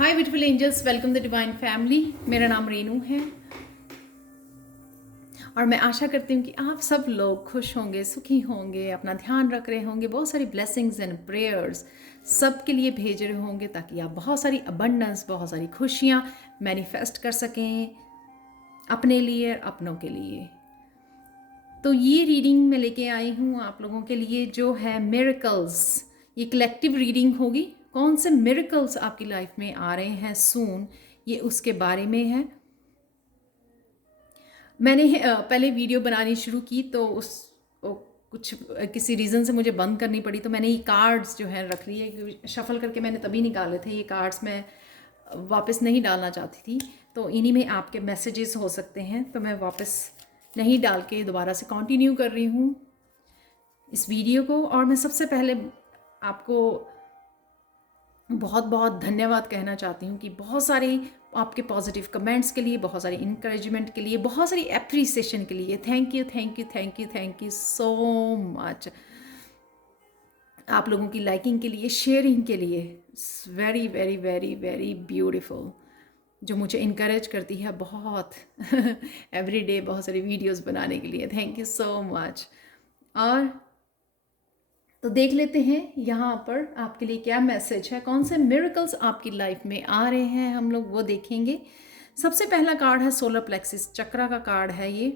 Hi beautiful angels, welcome the divine family. मेरा नाम रेनू है और मैं आशा करती हूँ कि आप सब लोग खुश होंगे, सुखी होंगे, अपना ध्यान रख रहे होंगे, बहुत सारी ब्लेसिंग्स एंड प्रेयर्स सबके लिए भेज रहे होंगे ताकि आप बहुत सारी अबंडेंस, बहुत सारी खुशियाँ मैनिफेस्ट कर सकें अपने लिए और अपनों के लिए। तो ये रीडिंग मैं लेके आई हूँ आप लोगों के लिए जो है मिरेकल्स। ये कलेक्टिव रीडिंग होगी। कौन से मिरेकल्स आपकी लाइफ में आ रहे हैं सून, ये उसके बारे में है। मैंने पहले वीडियो बनानी शुरू की तो कुछ किसी रीज़न से मुझे बंद करनी पड़ी, तो मैंने ये कार्ड्स जो है रख लिए। शफल करके मैंने तभी निकाले थे ये कार्ड्स, मैं वापस नहीं डालना चाहती थी। तो इन्हीं में आपके मैसेजेस हो सकते हैं, तो मैं वापस नहीं डाल के दोबारा से कंटिन्यू कर रही हूँ इस वीडियो को। और मैं सबसे पहले आपको बहुत बहुत धन्यवाद कहना चाहती हूँ कि बहुत सारे आपके पॉजिटिव कमेंट्स के लिए, बहुत सारे इंकरेजमेंट के लिए, बहुत सारी एप्रिसिएशन के लिए thank you thank you thank you thank you so much. आप लोगों की लाइकिंग के लिए, शेयरिंग के लिए, very very very very beautiful, जो मुझे इनकरेज करती है बहुत एवरी डे बहुत सारी वीडियोस बनाने के लिए। Thank you so much. और तो देख लेते हैं यहाँ पर आपके लिए क्या मैसेज है, कौन से मिरेकल्स आपकी लाइफ में आ रहे हैं, हम लोग वो देखेंगे। सबसे पहला कार्ड है सोलर प्लेक्सिस चक्रा का कार्ड है ये।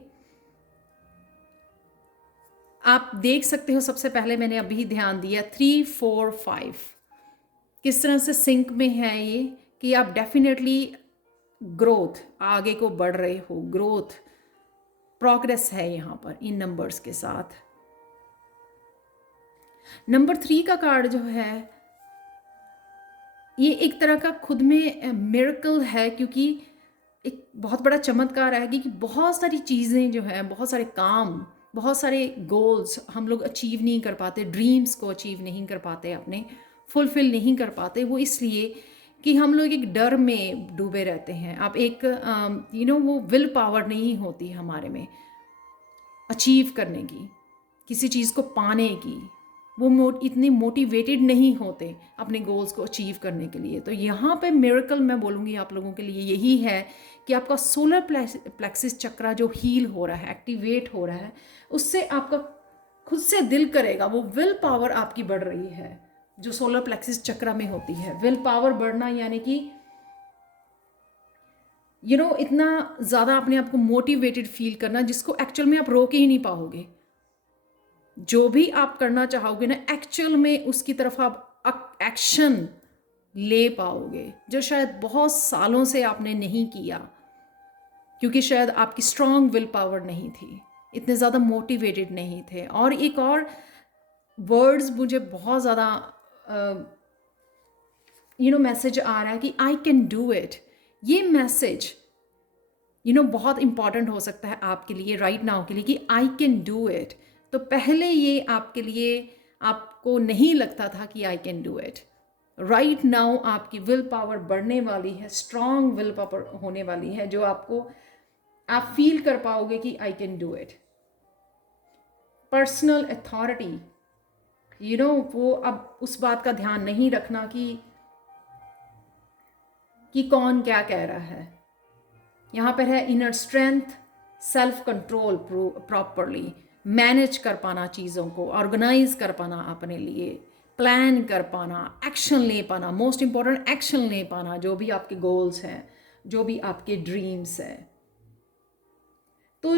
आप देख सकते हो, सबसे पहले मैंने अभी ध्यान दिया 3 4 5 किस तरह से सिंक में है ये, कि आप डेफिनेटली ग्रोथ, आगे को बढ़ रहे हो, ग्रोथ प्रोग्रेस है यहाँ पर इन नंबर्स के साथ। नंबर 3 का कार्ड जो है ये एक तरह का खुद में मिरेकल है, क्योंकि एक बहुत बड़ा चमत्कार है कि बहुत सारी चीज़ें जो हैं, बहुत सारे काम, बहुत सारे गोल्स हम लोग अचीव नहीं कर पाते, ड्रीम्स को अचीव नहीं कर पाते, अपने फुलफिल नहीं कर पाते। वो इसलिए कि हम लोग एक डर में डूबे रहते हैं। आप एक वो विल पावर नहीं होती हमारे में अचीव करने की, किसी चीज़ को पाने की। वो इतने मोटिवेटेड नहीं होते अपने गोल्स को अचीव करने के लिए। तो यहाँ पे मिरेकल मैं बोलूँगी आप लोगों के लिए यही है कि आपका सोलर प्लेक्सिस चक्रा जो हील हो रहा है, एक्टिवेट हो रहा है, उससे आपका खुद से दिल करेगा, वो विल पावर आपकी बढ़ रही है जो सोलर प्लेक्सिस चक्रा में होती है। विल पावर बढ़ना यानी कि इतना ज़्यादा अपने आप को मोटिवेटेड फील करना जिसको एक्चुअल में आप रोक ही नहीं पाओगे। जो भी आप करना चाहोगे ना, एक्चुअल में उसकी तरफ आप एक्शन ले पाओगे, जो शायद बहुत सालों से आपने नहीं किया, क्योंकि शायद आपकी स्ट्रॉन्ग विल पावर नहीं थी, इतने ज़्यादा मोटिवेटेड नहीं थे। और एक और वर्ड्स मुझे बहुत ज़्यादा मैसेज आ रहा है कि आई कैन डू इट। ये मैसेज बहुत इंपॉर्टेंट हो सकता है आपके लिए राइट नाउ के लिए, कि आई कैन डू इट। तो पहले ये आपके लिए आपको नहीं लगता था कि I can do it. Right now आपकी विल पावर बढ़ने वाली है, स्ट्रॉन्ग विल पावर होने वाली है, जो आप फील कर पाओगे कि I can do it. Personal authority, वो अब उस बात का ध्यान नहीं रखना कि कौन क्या कह रहा है। यहाँ पर है inner strength, self control, properly manage कर पाना, चीज़ों को ऑर्गेनाइज कर पाना, अपने लिए प्लान कर पाना, एक्शन ले पाना, मोस्ट इम्पॉर्टेंट एक्शन ले पाना, जो भी आपके गोल्स हैं, जो भी आपके ड्रीम्स हैं। तो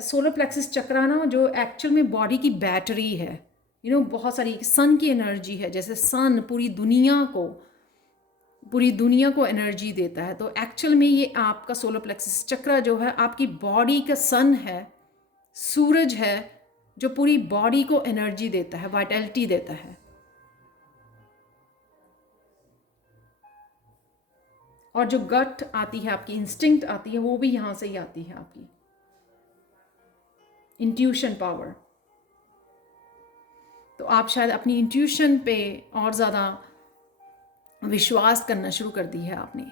सोलर प्लेक्सिस चक्रा ना, जो एक्चुअल में बॉडी की बैटरी है, बहुत सारी सन की एनर्जी है, जैसे सन पूरी दुनिया को एनर्जी देता है। तो एक्चुअल में ये आपका सोलर प्लेक्सिस चक्रा जो है आपकी बॉडी का सन है, सूरज है, जो पूरी बॉडी को एनर्जी देता है, वाइटैलिटी देता है। और जो गट आती है, आपकी इंस्टिंक्ट आती है, वो भी यहां से ही आती है, आपकी इंट्यूशन पावर। तो आप शायद अपनी इंट्यूशन पे और ज़्यादा विश्वास करना शुरू कर दी है आपने।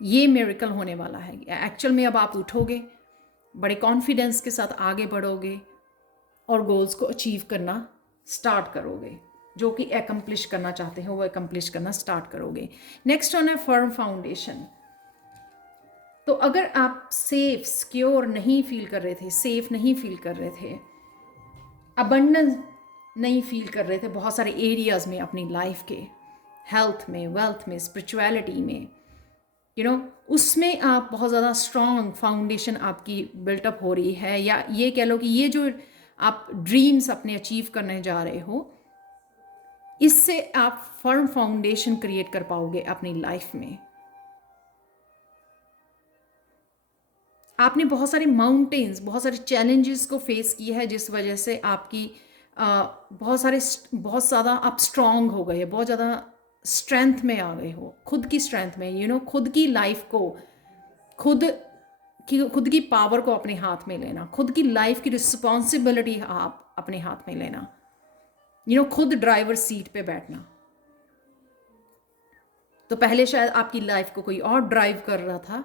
ये मिरेकल होने वाला है एक्चुअल में। अब आप उठोगे, बड़े कॉन्फिडेंस के साथ आगे बढ़ोगे और गोल्स को अचीव करना स्टार्ट करोगे। जो कि एकम्प्लिश करना चाहते हो वो एकम्प्लिश करना स्टार्ट करोगे। नेक्स्ट वन है फर्म फाउंडेशन। तो अगर आप सेफ सिक्योर नहीं फील कर रहे थे, सेफ नहीं फील कर रहे थे, अबंडेंस नहीं फील कर रहे थे बहुत सारे एरियाज में अपनी लाइफ के, हेल्थ में, वेल्थ में, स्पिरिचुअलिटी में, उसमें आप बहुत ज़्यादा स्ट्रॉन्ग फाउंडेशन आपकी बिल्टअप हो रही है, या ये कह लो कि ये जो आप ड्रीम्स अपने अचीव करने जा रहे हो, इससे आप फर्म फाउंडेशन क्रिएट कर पाओगे अपनी लाइफ में। आपने बहुत सारे माउंटेन्स, बहुत सारे चैलेंजेस को फेस किया है, जिस वजह से आपकी बहुत ज़्यादा आप स्ट्रॉन्ग हो गए, बहुत ज़्यादा स्ट्रेंथ में आ गए हो, खुद की स्ट्रेंथ में, खुद की लाइफ को, खुद की पावर को अपने हाथ में लेना, खुद की लाइफ की रिस्पॉन्सिबिलिटी आप अपने हाथ में लेना, खुद ड्राइवर सीट पे बैठना। तो पहले शायद आपकी लाइफ को कोई और ड्राइव कर रहा था,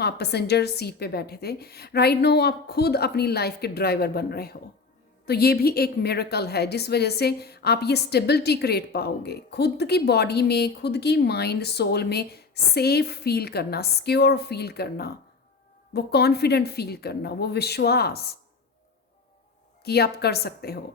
आप पैसेंजर सीट पे बैठे थे। राइट नाउ आप खुद अपनी लाइफ के ड्राइवर बन रहे हो। तो ये भी एक मिरेकल है, जिस वजह से आप ये स्टेबिलिटी क्रिएट पाओगे, खुद की बॉडी में, खुद की माइंड सोल में सेफ फील करना, सिक्योर फील करना, वो कॉन्फिडेंट फील करना, वो विश्वास कि आप कर सकते हो,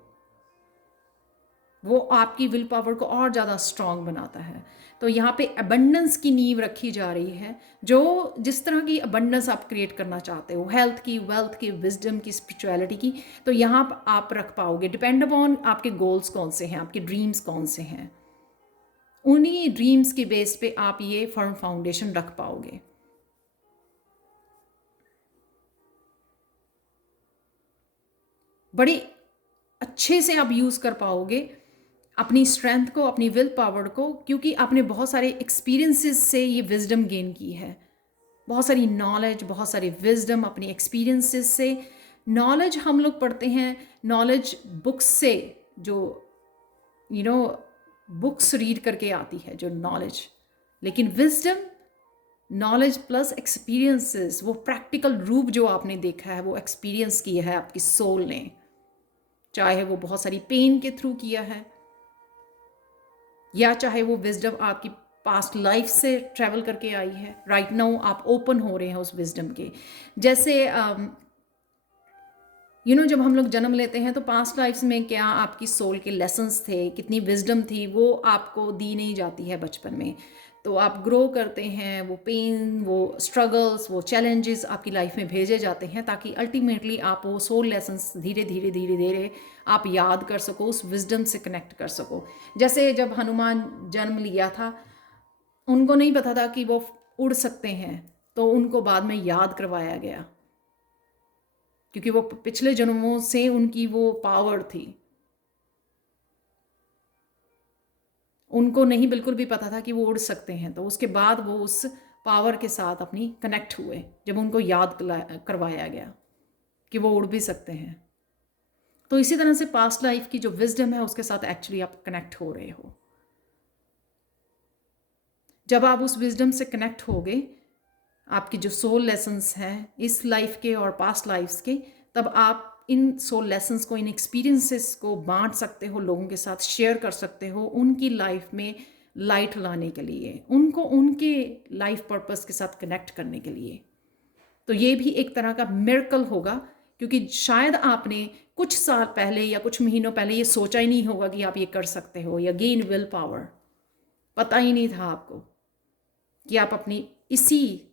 वो आपकी विल पावर को और ज़्यादा स्ट्रांग बनाता है। तो यहाँ पे अबंडेंस की नींव रखी जा रही है, जो जिस तरह की अबंडेंस आप क्रिएट करना चाहते हो, हेल्थ की, वेल्थ की, विजडम की, स्पिरिचुअलिटी की, तो यहाँ आप रख पाओगे। डिपेंड अपॉन आपके गोल्स कौन से हैं, आपके ड्रीम्स कौन से हैं, उन्हीं ड्रीम्स के बेस पे आप ये फर्म फाउंडेशन रख पाओगे। बड़े अच्छे से आप यूज़ कर पाओगे अपनी स्ट्रेंथ को, अपनी विल पावर को, क्योंकि आपने बहुत सारे एक्सपीरियंसेस से ये विजडम गेन की है, बहुत सारी नॉलेज, बहुत सारी विजडम अपनी एक्सपीरियंसेस से। नॉलेज हम लोग पढ़ते हैं, नॉलेज बुक्स से, जो बुक्स रीड करके आती है जो नॉलेज, लेकिन विजडम नॉलेज प्लस एक्सपीरियंसेस, वो प्रैक्टिकल रूप जो आपने देखा है, वो एक्सपीरियंस किया है आपकी सोल ने, चाहे वो बहुत सारी पेन के थ्रू किया है, या चाहे वो विजडम आपकी पास्ट लाइफ से ट्रैवल करके आई है। राइट नाउ आप ओपन हो रहे हैं उस विजडम के। जैसे जब हम लोग जन्म लेते हैं तो पास्ट लाइफ्स में क्या आपकी सोल के लेसन्स थे, कितनी विजडम थी, वो आपको दी नहीं जाती है बचपन में। तो आप ग्रो करते हैं, वो पेन, वो स्ट्रगल्स, वो चैलेंजेस आपकी लाइफ में भेजे जाते हैं, ताकि अल्टीमेटली आप वो सोल लेसन्स धीरे धीरे धीरे धीरे आप याद कर सको, उस विजडम से कनेक्ट कर सको। जैसे जब हनुमान जन्म लिया था, उनको नहीं पता था कि वो उड़ सकते हैं, तो उनको बाद में याद करवाया गया, क्योंकि वो पिछले जन्मों से उनकी वो पावर थी। उनको नहीं बिल्कुल भी पता था कि वो उड़ सकते हैं, तो उसके बाद वो उस पावर के साथ अपनी कनेक्ट हुए, जब उनको याद करवाया गया कि वो उड़ भी सकते हैं। तो इसी तरह से पास्ट लाइफ की जो विजडम है, उसके साथ एक्चुअली आप कनेक्ट हो रहे हो। जब आप उस विजडम से कनेक्ट होगे, आपकी जो सोल लेसन्स हैं इस लाइफ के और पास्ट लाइफ्स के, तब आप इन सोल लेसन्स को, इन एक्सपीरियंसेस को बांट सकते हो, लोगों के साथ शेयर कर सकते हो, उनकी लाइफ में लाइट लाने के लिए, उनको उनके लाइफ पर्पस के साथ कनेक्ट करने के लिए। तो ये भी एक तरह का मिरेकल होगा, क्योंकि शायद आपने कुछ साल पहले या कुछ महीनों पहले ये सोचा ही नहीं होगा कि आप ये कर सकते हो, या गेन विल पावर, पता ही नहीं था आपको कि आप अपनी इसी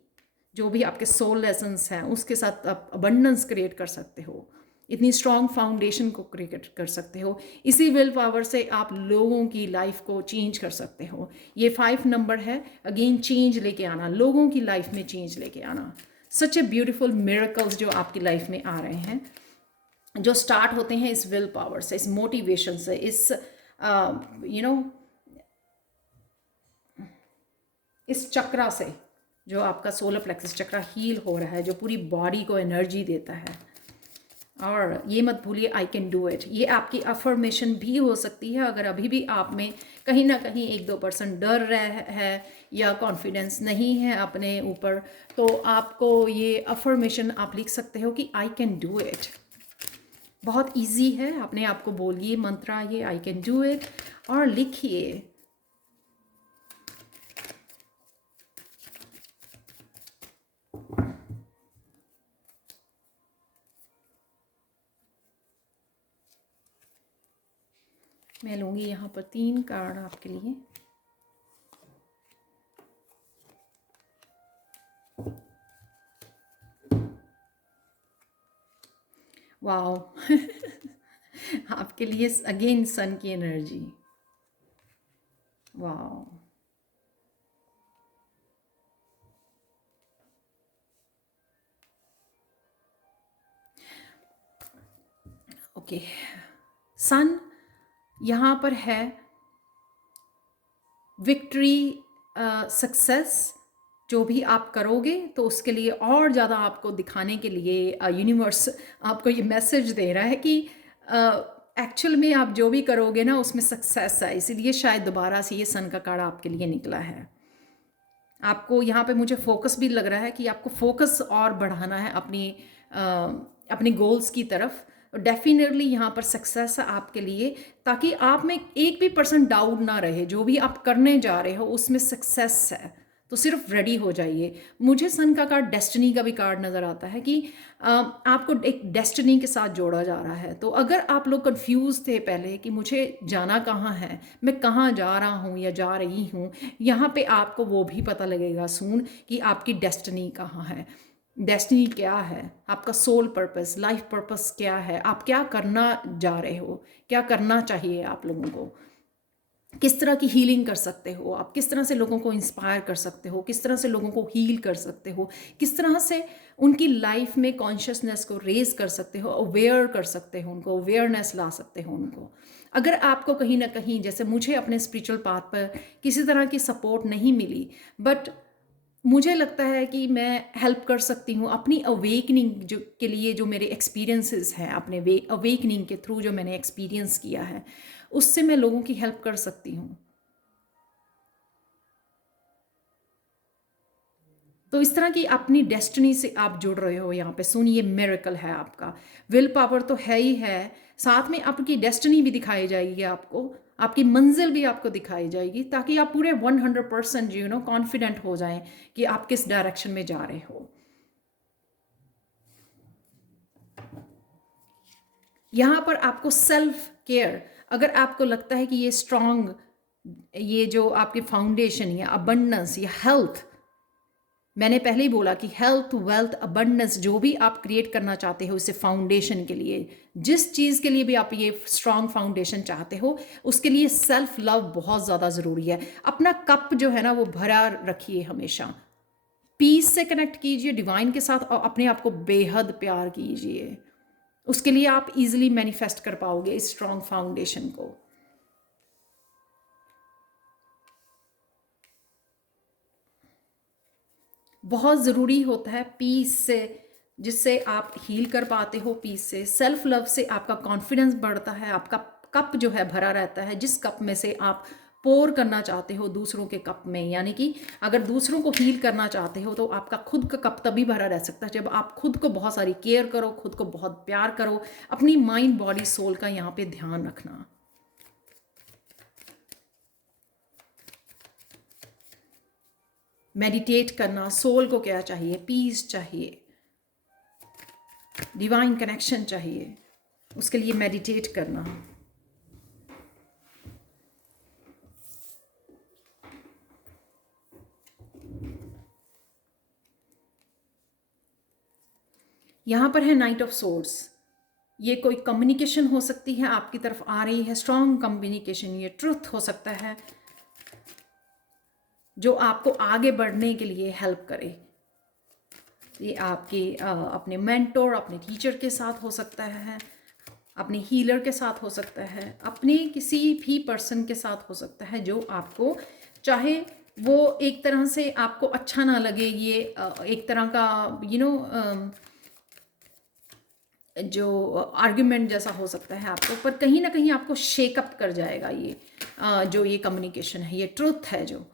जो भी आपके सोल लेसन्स हैं उसके साथ आप अबंडेंस क्रिएट कर सकते हो, इतनी स्ट्रॉन्ग फाउंडेशन को क्रिएट कर सकते हो। इसी विल पावर से आप लोगों की लाइफ को चेंज कर सकते हो। ये 5 नंबर है, अगेन चेंज लेके आना, लोगों की लाइफ में चेंज लेके आना। सच ए ब्यूटिफुल मिरेकल्स जो आपकी लाइफ में आ रहे हैं, जो स्टार्ट होते हैं इस विल पावर से, इस मोटिवेशन से, इस इस चक्रा से, जो आपका सोलर प्लेक्सस चक्रा हील हो रहा है, जो पूरी बॉडी को एनर्जी देता है। और ये मत भूलिए, आई कैन डू इट, ये आपकी अफर्मेशन भी हो सकती है। अगर अभी भी आप में कहीं ना कहीं 1-2% डर रहा है या कॉन्फिडेंस नहीं है अपने ऊपर, तो आपको ये अफर्मेशन आप लिख सकते हो कि आई कैन डू इट, बहुत इजी है, अपने आप को बोलिए मंत्रा ये आई कैन डू इट और लिखिए। मैं लूँगी यहाँ पर 3 कार्ड आपके लिए। वाओ आपके लिए अगेन सन की एनर्जी। Wow, okay. सन यहाँ पर है विक्ट्री, सक्सेस। जो भी आप करोगे तो उसके लिए और ज़्यादा आपको दिखाने के लिए यूनिवर्स आपको ये मैसेज दे रहा है कि एक्चुअल में आप जो भी करोगे ना उसमें सक्सेस है। इसीलिए शायद दोबारा से ये सन का कार्ड आपके लिए निकला है। आपको यहाँ पे मुझे फोकस भी लग रहा है कि आपको फोकस और बढ़ाना है अपने गोल्स की तरफ। डेफिनेटली यहाँ पर सक्सेस है आपके लिए, ताकि आप में एक भी % डाउट ना रहे। जो भी आप करने जा रहे हो उसमें सक्सेस है, तो सिर्फ रेडी हो जाइए। मुझे सन का कार्ड डेस्टिनी का भी कार्ड नज़र आता है कि आपको एक डेस्टिनी के साथ जोड़ा जा रहा है। तो अगर आप लोग कंफ्यूज थे पहले कि मुझे जाना कहाँ है, मैं कहाँ जा रहा हूँ या जा रही हूँ, यहाँ पे आपको वो भी पता लगेगा सून कि आपकी डेस्टिनी कहाँ है। डेस्टिनी क्या है, आपका सोल पर्पस, लाइफ पर्पस क्या है, आप क्या करना जा रहे हो, क्या करना चाहिए आप लोगों को, किस तरह की हीलिंग कर सकते हो आप, किस तरह से लोगों को इंस्पायर कर सकते हो, किस तरह से लोगों को हील कर सकते हो, किस तरह से उनकी लाइफ में कॉन्शियसनेस को रेज कर सकते हो, अवेयर कर सकते हो, उनको अवेयरनेस ला सकते हो उनको। अगर आपको कहीं ना कहीं, जैसे मुझे अपने स्पिरिचुअल पाथ पर किसी तरह की सपोर्ट नहीं मिली, बट मुझे लगता है कि मैं हेल्प कर सकती हूँ अपनी अवेकनिंग जो के लिए, जो मेरे एक्सपीरियंसेस हैं अपने अवेकनिंग के थ्रू जो मैंने एक्सपीरियंस किया है, उससे मैं लोगों की हेल्प कर सकती हूँ। तो इस तरह की अपनी डेस्टिनी से आप जुड़ रहे हो यहाँ पे। सुनिए, मिरेकल है आपका। विल पावर तो है ही है, साथ में आपकी डेस्टिनी भी दिखाई जाएगी आपको, आपकी मंजिल भी आपको दिखाई जाएगी, ताकि आप पूरे 100% कॉन्फिडेंट हो जाएं कि आप किस डायरेक्शन में जा रहे हो। यहाँ पर आपको सेल्फ केयर, अगर आपको लगता है कि ये स्ट्रॉन्ग, ये जो आपकी फाउंडेशन या अबंडेंस या हेल्थ, मैंने पहले ही बोला कि हेल्थ, वेल्थ, अबंडेंस जो भी आप क्रिएट करना चाहते हो इसे फाउंडेशन के लिए, जिस चीज़ के लिए भी आप ये स्ट्रॉन्ग फाउंडेशन चाहते हो, उसके लिए सेल्फ लव बहुत ज़्यादा ज़रूरी है। अपना कप जो है ना वो भरा रखिए हमेशा, पीस से कनेक्ट कीजिए डिवाइन के साथ और अपने आप को बेहद प्यार कीजिए। उसके लिए आप इजीली मैनिफेस्ट कर पाओगे इस स्ट्रॉन्ग फाउंडेशन को। बहुत ज़रूरी होता है पीस से, जिससे आप हील कर पाते हो। पीस से, सेल्फ लव से आपका कॉन्फिडेंस बढ़ता है, आपका कप जो है भरा रहता है, जिस कप में से आप पोर करना चाहते हो दूसरों के कप में। यानी कि अगर दूसरों को हील करना चाहते हो तो आपका खुद का कप तभी भरा रह सकता है जब आप खुद को बहुत सारी केयर करो, खुद को बहुत प्यार करो। अपनी माइंड, बॉडी, सोल का यहाँ पे ध्यान रखना। मेडिटेट करना, सोल को क्या चाहिए, पीस चाहिए, डिवाइन कनेक्शन चाहिए, उसके लिए मेडिटेट करना। यहाँ पर है नाइट ऑफ सोर्ड्स। ये कोई कम्युनिकेशन हो सकती है, आपकी तरफ आ रही है स्ट्रॉन्ग कम्युनिकेशन, ये ट्रुथ हो सकता है जो आपको आगे बढ़ने के लिए हेल्प करे। ये आपके अपने मेंटोर, अपने टीचर के साथ हो सकता है, अपने हीलर के साथ हो सकता है, अपने किसी भी पर्सन के साथ हो सकता है जो आपको, चाहे वो एक तरह से आपको अच्छा ना लगे, ये एक तरह का जो आर्ग्यूमेंट जैसा हो सकता है आपको, पर कहीं ना कहीं आपको शेकअप कर जाएगा ये जो ये कम्युनिकेशन है, ये ट्रुथ है जो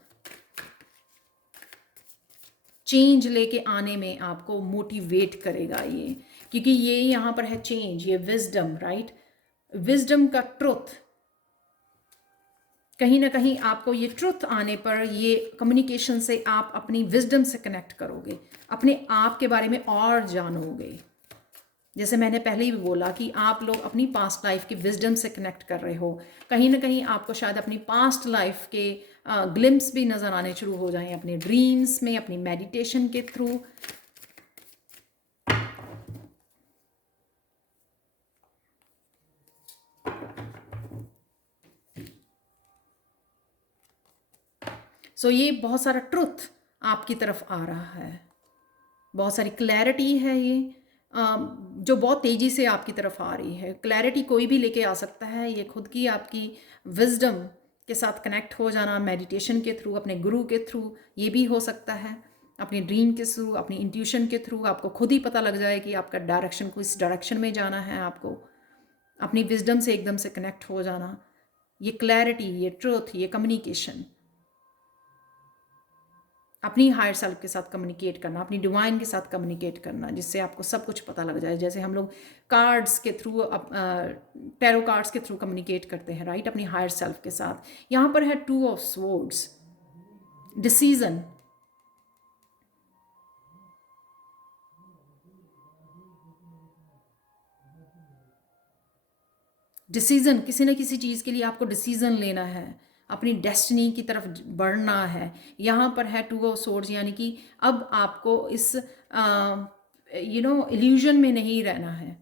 चेंज लेके आने में आपको मोटिवेट करेगा। ये क्योंकि ये यहाँ पर है चेंज, ये विजडम, राइट, विजडम का ट्रुथ। कहीं ना कहीं आपको ये ट्रुथ आने पर, ये कम्युनिकेशन से आप अपनी विजडम से कनेक्ट करोगे, अपने आप के बारे में और जानोगे। जैसे मैंने पहले ही बोला कि आप लोग अपनी पास्ट लाइफ की विजडम से कनेक्ट कर रहे हो। कहीं ना कहीं आपको शायद अपनी पास्ट लाइफ के ग्लिम्स भी नज़र आने शुरू हो जाएं अपने ड्रीम्स में, अपनी मेडिटेशन के थ्रू। सो ये बहुत सारा ट्रुथ आपकी तरफ आ रहा है, बहुत सारी क्लैरिटी है ये जो बहुत तेज़ी से आपकी तरफ आ रही है। क्लैरिटी कोई भी लेके आ सकता है, ये खुद की आपकी विजडम के साथ कनेक्ट हो जाना मेडिटेशन के थ्रू, अपने गुरु के थ्रू, ये भी हो सकता है, अपनी ड्रीम के थ्रू, अपनी इंट्यूशन के थ्रू। आपको खुद ही पता लग जाए कि आपका डायरेक्शन को इस डायरेक्शन में जाना है, आपको अपनी विजडम से एकदम से कनेक्ट हो जाना। ये क्लैरिटी, ये ट्रूथ, ये कम्युनिकेशन, अपनी हायर सेल्फ के साथ कम्युनिकेट करना, अपनी डिवाइन के साथ कम्युनिकेट करना, जिससे आपको सब कुछ पता लग जाए। जैसे हम लोग कार्ड्स के थ्रू, टैरो कार्ड्स के थ्रू कम्युनिकेट करते हैं, राइट, अपनी हायर सेल्फ के साथ। यहाँ पर है 2 ऑफ स्वॉर्ड्स, डिसीजन। डिसीजन, किसी न किसी चीज़ के लिए आपको डिसीजन लेना है, अपनी डेस्टिनी की तरफ बढ़ना है। यहाँ पर है 2 ऑफ सोर्ड्स, यानी कि अब आपको इस इल्यूजन में नहीं रहना है।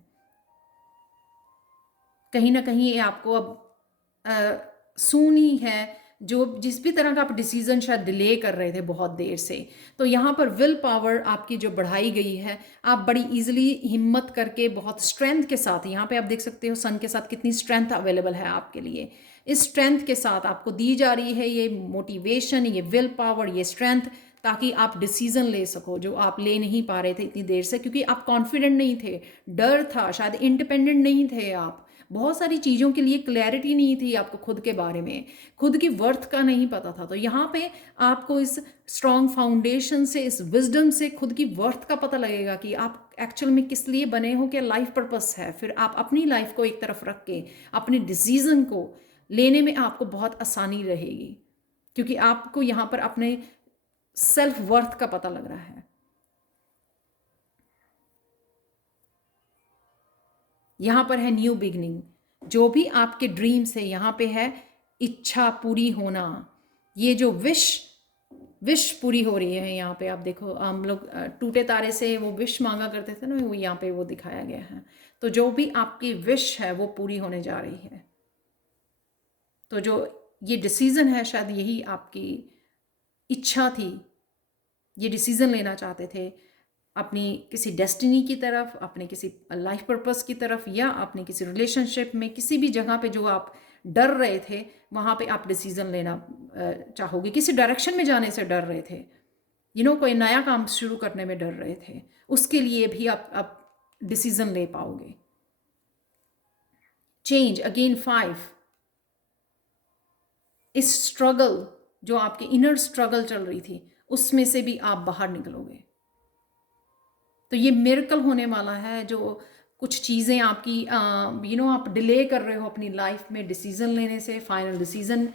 कहीं ना कहीं आपको अब सून ही है, जो जिस भी तरह का आप डिसीजन शायद डिले कर रहे थे बहुत देर से, तो यहाँ पर विल पावर आपकी जो बढ़ाई गई है, आप बड़ी इजीली हिम्मत करके, बहुत स्ट्रेंथ के साथ, यहाँ पे आप देख सकते हो सन के साथ कितनी स्ट्रेंथ अवेलेबल है आपके लिए। इस स्ट्रेंथ के साथ आपको दी जा रही है ये मोटिवेशन, ये विल पावर, ये स्ट्रेंथ, ताकि आप डिसीजन ले सको जो आप ले नहीं पा रहे थे इतनी देर से, क्योंकि आप कॉन्फिडेंट नहीं थे, डर था, शायद इंडिपेंडेंट नहीं थे आप, बहुत सारी चीज़ों के लिए क्लैरिटी नहीं थी आपको, खुद के बारे में, खुद की वर्थ का नहीं पता था। तो यहाँ पे आपको इस स्ट्रॉन्ग फाउंडेशन से, इस विजडम से खुद की वर्थ का पता लगेगा कि आप एक्चुअल में किस लिए बने हो, क्या लाइफ पर्पस है। फिर आप अपनी लाइफ को एक तरफ रख के अपने डिसीजन को लेने में आपको बहुत आसानी रहेगी, क्योंकि आपको यहाँ पर अपने सेल्फ वर्थ का पता लग रहा है। यहाँ पर है न्यू बिगनिंग, जो भी आपके ड्रीम्स है, यहाँ पे है इच्छा पूरी होना। ये जो विश पूरी हो रही है। यहाँ पे आप देखो, हम लोग टूटे तारे से वो विश मांगा करते थे ना, वो यहाँ पे वो दिखाया गया है। तो जो भी आपकी विश है वो पूरी होने जा रही है। तो जो ये डिसीज़न है, शायद यही आपकी इच्छा थी, ये डिसीज़न लेना चाहते थे अपनी किसी डेस्टिनी की तरफ, अपने किसी लाइफ पर्पस की तरफ, या अपने किसी रिलेशनशिप में, किसी भी जगह पे जो आप डर रहे थे, वहाँ पे आप डिसीज़न लेना चाहोगे। किसी डायरेक्शन में जाने से डर रहे थे, कोई नया काम शुरू करने में डर रहे थे, उसके लिए भी आप डिसीज़न ले पाओगे। चेंज अगेन 5, इस स्ट्रगल, जो आपकी इनर स्ट्रगल चल रही थी, उसमें से भी आप बाहर निकलोगे। तो ये मिरेकल होने वाला है। जो कुछ चीज़ें आपकी आप डिले कर रहे हो अपनी लाइफ में डिसीज़न लेने से, फाइनल डिसीज़न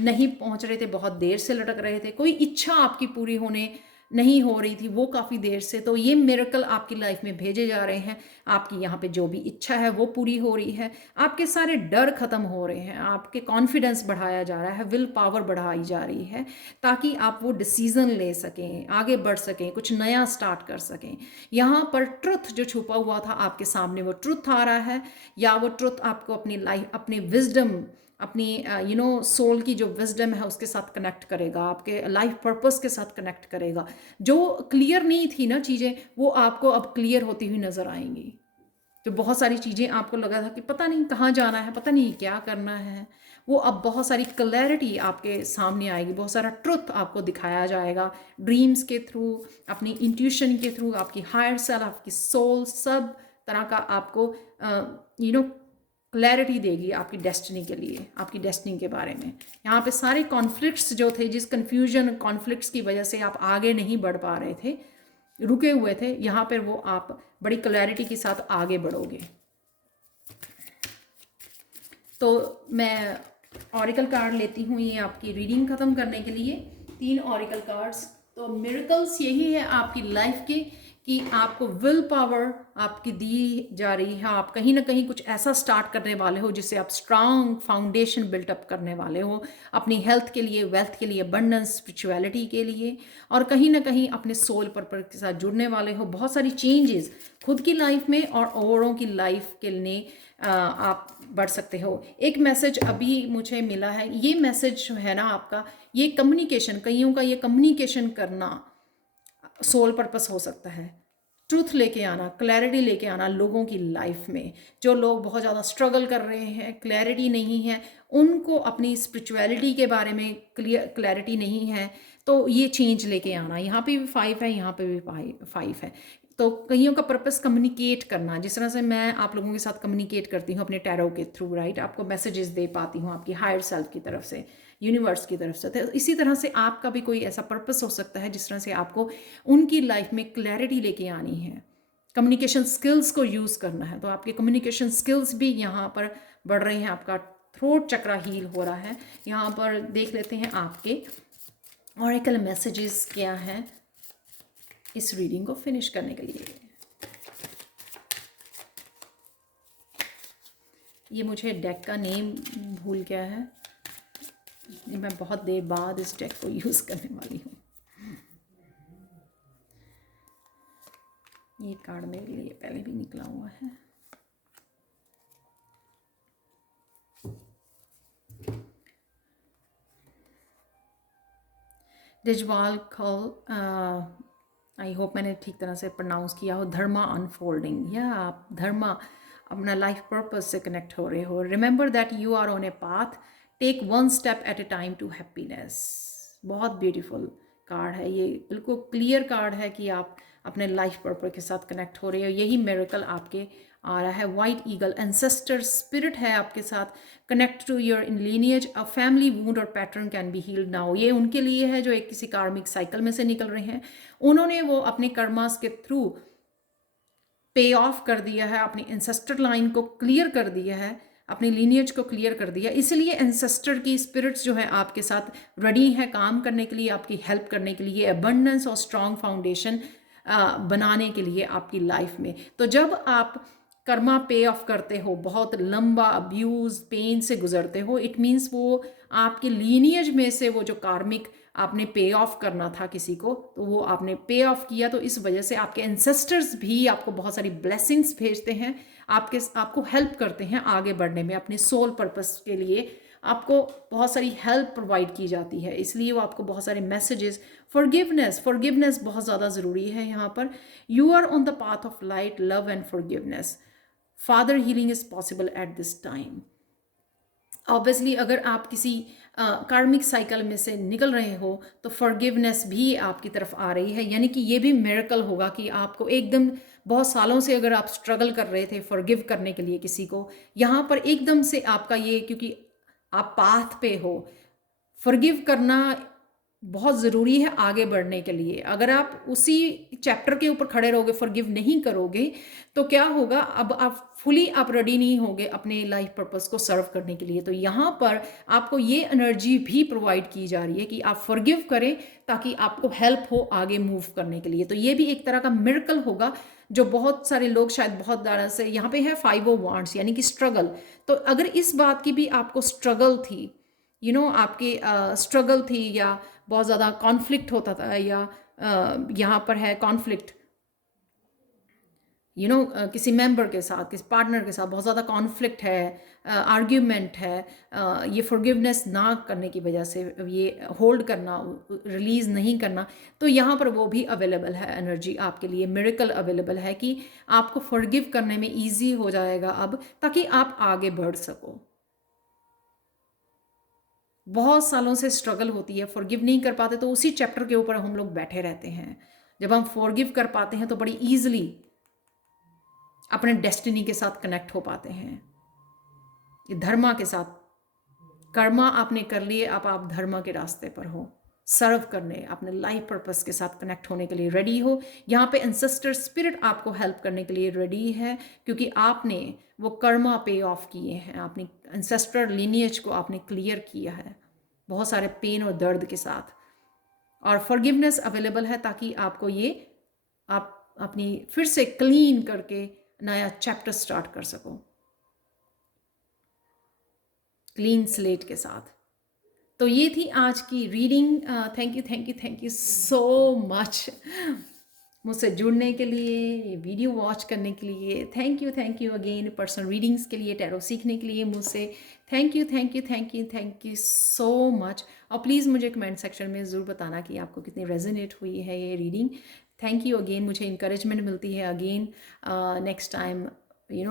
नहीं पहुंच रहे थे, बहुत देर से लटक रहे थे, कोई इच्छा आपकी पूरी होने नहीं हो रही थी वो काफ़ी देर से, तो ये मिरेकल आपकी लाइफ में भेजे जा रहे हैं। आपकी यहाँ पे जो भी इच्छा है वो पूरी हो रही है, आपके सारे डर ख़त्म हो रहे हैं, आपके कॉन्फिडेंस बढ़ाया जा रहा है, विल पावर बढ़ाई जा रही है, ताकि आप वो डिसीज़न ले सकें, आगे बढ़ सकें, कुछ नया स्टार्ट कर सकें। यहाँ पर ट्रुथ जो छुपा हुआ था आपके सामने, वो ट्रुथ आ रहा है, या वो ट्रुथ आपको अपनी लाइफ, अपनी विजडम, अपनी सोल की जो विजडम है उसके साथ कनेक्ट करेगा, आपके लाइफ पर्पस के साथ कनेक्ट करेगा। जो क्लियर नहीं थी ना चीज़ें, वो आपको अब क्लियर होती हुई नज़र आएंगी। जो बहुत सारी चीज़ें आपको लगा था कि पता नहीं कहाँ जाना है, पता नहीं क्या करना है, वो अब बहुत सारी क्लैरिटी आपके सामने आएगी, बहुत सारा ट्रुथ आपको दिखाया जाएगा ड्रीम्स के थ्रू, अपनी इंट्यूशन के थ्रू, आपकी हायर सेल्फ, आपकी सोल, सब तरह का आपको क्लैरिटी देगी आपकी डेस्टिनी के लिए, आपकी डेस्टिनी के बारे में। यहाँ पे सारे कॉन्फ्लिक्ट्स जो थे, जिस कन्फ्यूजन कॉन्फ्लिक्ट्स की वजह से आप आगे नहीं बढ़ पा रहे थे, रुके हुए थे, यहाँ पर वो आप बड़ी क्लैरिटी के साथ आगे बढ़ोगे। तो मैं ऑरिकल कार्ड लेती हूँ ये आपकी रीडिंग ख़त्म करने के लिए, 3 ऑरिकल कार्ड्स। तो मिरेकल्स यही है आपकी लाइफ के कि आपको विल पावर आपकी दी जा रही है। आप कहीं ना कहीं कुछ ऐसा स्टार्ट करने वाले हो जिससे आप स्ट्रांग फाउंडेशन बिल्टअप करने वाले हो अपनी हेल्थ के लिए, वेल्थ के लिए, अबंडेंस, स्पिरिचुअलिटी के लिए, और कहीं ना कहीं अपने सोल पर्पस के साथ जुड़ने वाले हो। बहुत सारी चेंजेस खुद की लाइफ में और औरों की लाइफ के लिए आप बढ़ सकते हो। एक मैसेज अभी मुझे मिला है, ये मैसेज जो है ना आपका, ये कम्युनिकेशन, कईयों का ये कम्युनिकेशन करना सोल पर्पस हो सकता है। ट्रूथ लेके आना, क्लैरिटी लेके आना लोगों की लाइफ में। जो लोग बहुत ज़्यादा स्ट्रगल कर रहे हैं, क्लैरिटी नहीं है, उनको अपनी स्पिरिचुअलिटी के बारे में क्लैरिटी नहीं है, तो ये चेंज लेके आना। यहाँ पे भी 5 है, यहाँ पे भी 5 है। तो कईयों का पर्पस कम्युनिकेट करना, जिस तरह से मैं आप लोगों के साथ कम्युनिकेट करती हूँ अपने टैरो के थ्रू, राइट, आपको मैसेजेस दे पाती हूँ आपकी हायर सेल्फ की तरफ से, यूनिवर्स की तरफ से। तो इसी तरह से आपका भी कोई ऐसा पर्पस हो सकता है जिस तरह से आपको उनकी लाइफ में क्लैरिटी लेके आनी है, कम्युनिकेशन स्किल्स को यूज़ करना है। तो आपके कम्युनिकेशन स्किल्स भी यहाँ पर बढ़ रहे हैं, आपका थ्रोट चक्रा हील हो रहा है। यहाँ पर देख लेते हैं आपके ऑरेकल मैसेजेस क्या हैं इस रीडिंग को फिनिश करने के लिए। ये मुझे डेक का नेम भूल गया है, मैं बहुत देर बाद इस डेक को यूज़ करने वाली हूँ। ये कार्ड मेरे लिए पहले भी निकला हुआ है। डिजवाल कॉल, आई होप मैंने ठीक तरह से प्रोनाउंस किया हो। धर्मा अनफोल्डिंग, या आप धर्मा अपना लाइफ पर्पस से कनेक्ट हो रहे हो। Remember that you are on a path, take 1 step at a time to happiness. बहुत ब्यूटीफुल कार्ड है ये, बिल्कुल क्लियर कार्ड है कि आप अपने लाइफ पर्पस के साथ कनेक्ट हो रहे हो। यही मिरेकल आपके आ रहा है। वाइट ईगल, एंसेस्टर स्पिरिट है आपके साथ। Connect to your in lineage, a family wound or pattern can be healed now. ये उनके लिए है जो एक किसी कार्मिक साइकिल में से निकल रहे हैं। उन्होंने वो अपने कर्मास के थ्रू पे ऑफ कर दिया है, अपनी एंसेस्टर लाइन को क्लियर कर दिया है, अपनी लीनियज को क्लियर कर दिया। इसलिए एंसेस्टर की स्पिरिट्स जो है आपके साथ रेडी है काम करने के लिए, आपकी हेल्प करने के लिए, अबंडेंस और स्ट्रॉन्ग फाउंडेशन बनाने के लिए आपकी लाइफ में। तो जब आप कर्मा पे ऑफ करते हो, बहुत लंबा अब्यूज़ पेन से गुजरते हो, इट मीन्स वो आपके लीनियज में से वो जो कार्मिक आपने पे ऑफ करना था किसी को, तो वो आपने पे ऑफ किया। तो इस वजह से आपके एंसेस्टर्स भी आपको बहुत सारी ब्लेसिंग्स भेजते हैं, आपको हेल्प करते हैं आगे बढ़ने में। अपने सोल पर्पस के लिए आपको बहुत सारी हेल्प प्रोवाइड की जाती है, इसलिए वो आपको बहुत सारे मैसेजेस। फॉरगिवनेस बहुत ज़्यादा ज़रूरी है यहाँ पर। You are on the path of light, love and forgiveness. Father healing is possible at this time. Obviously अगर आप किसी कार्मिक साइकिल में से निकल रहे हो तो फॉरगिवनेस भी आपकी तरफ आ रही है, यानी कि ये भी मिरेकल होगा कि आपको एकदम बहुत सालों से अगर आप स्ट्रगल कर रहे थे फॉरगिव करने के लिए किसी को, यहाँ पर एकदम से आपका ये, क्योंकि आप पाथ पे हो, फॉरगिव करना बहुत ज़रूरी है आगे बढ़ने के लिए। अगर आप उसी चैप्टर के ऊपर खड़े रहोगे, फॉरगिव नहीं करोगे, तो क्या होगा, अब आप फुली आप रेडी नहीं होगे अपने लाइफ पर्पस को सर्व करने के लिए। तो यहाँ पर आपको ये एनर्जी भी प्रोवाइड की जा रही है कि आप फॉरगिव करें ताकि आपको हेल्प हो आगे मूव करने के लिए। तो ये भी एक तरह का मिरेकल होगा जो बहुत सारे लोग शायद बहुत ज़्यादा से, यहाँ पे है 5 ऑफ वांड्स यानी कि स्ट्रगल। तो अगर इस बात की भी आपको स्ट्रगल थी, आपकी स्ट्रगल थी, या बहुत ज़्यादा कॉन्फ्लिक्ट होता था, या यहाँ पर है कॉन्फ्लिक्ट, किसी मेंबर के साथ, किसी पार्टनर के साथ बहुत ज़्यादा कॉन्फ्लिक्ट है, आर्ग्यूमेंट है, ये फॉरगिवनेस ना करने की वजह से, ये होल्ड करना, रिलीज़ नहीं करना, तो यहाँ पर वो भी अवेलेबल है एनर्जी आपके लिए। मिरेकल अवेलेबल है कि आपको फॉरगिव करने में ईजी हो जाएगा अब, ताकि आप आगे बढ़ सको। बहुत सालों से स्ट्रगल होती है, फॉरगिव नहीं कर पाते तो उसी चैप्टर के ऊपर हम लोग बैठे रहते हैं। जब हम फॉरगिव कर पाते हैं तो बड़ी ईजिली अपने डेस्टिनी के साथ कनेक्ट हो पाते हैं, ये धर्मा के साथ। कर्मा आपने कर लिए, अब आप धर्मा के रास्ते पर हो, सर्व करने, अपने लाइफ पर्पस के साथ कनेक्ट होने के लिए रेडी हो। यहाँ पे एंसेस्टर स्पिरिट आपको हेल्प करने के लिए रेडी है, क्योंकि आपने वो कर्मा पे ऑफ किए हैं, आपने एंसेस्टर लीनिएज को आपने क्लियर किया है बहुत सारे पेन और दर्द के साथ, और फॉरगिवनेस अवेलेबल है ताकि आपको ये आप अपनी फिर से क्लीन करके नया चैप्टर स्टार्ट कर सको क्लीन स्लेट के साथ। तो ये थी आज की reading. Thank you thank you thank you so much मुझसे जुड़ने के लिए, ये वीडियो वॉच करने के लिए। Thank you again, personal readings के लिए, टैरो सीखने के लिए मुझसे thank you thank you thank you thank you so much. और प्लीज़ मुझे कमेंट सेक्शन में ज़रूर बताना कि आपको कितनी रेजोनेट हुई है ये रीडिंग। थैंक यू अगेन, मुझे इंकरेजमेंट मिलती है अगेन नेक्स्ट टाइम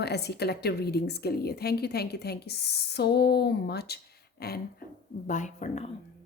ऐसी कलेक्टिव रीडिंग्स के लिए। Thank you so much and bye for now.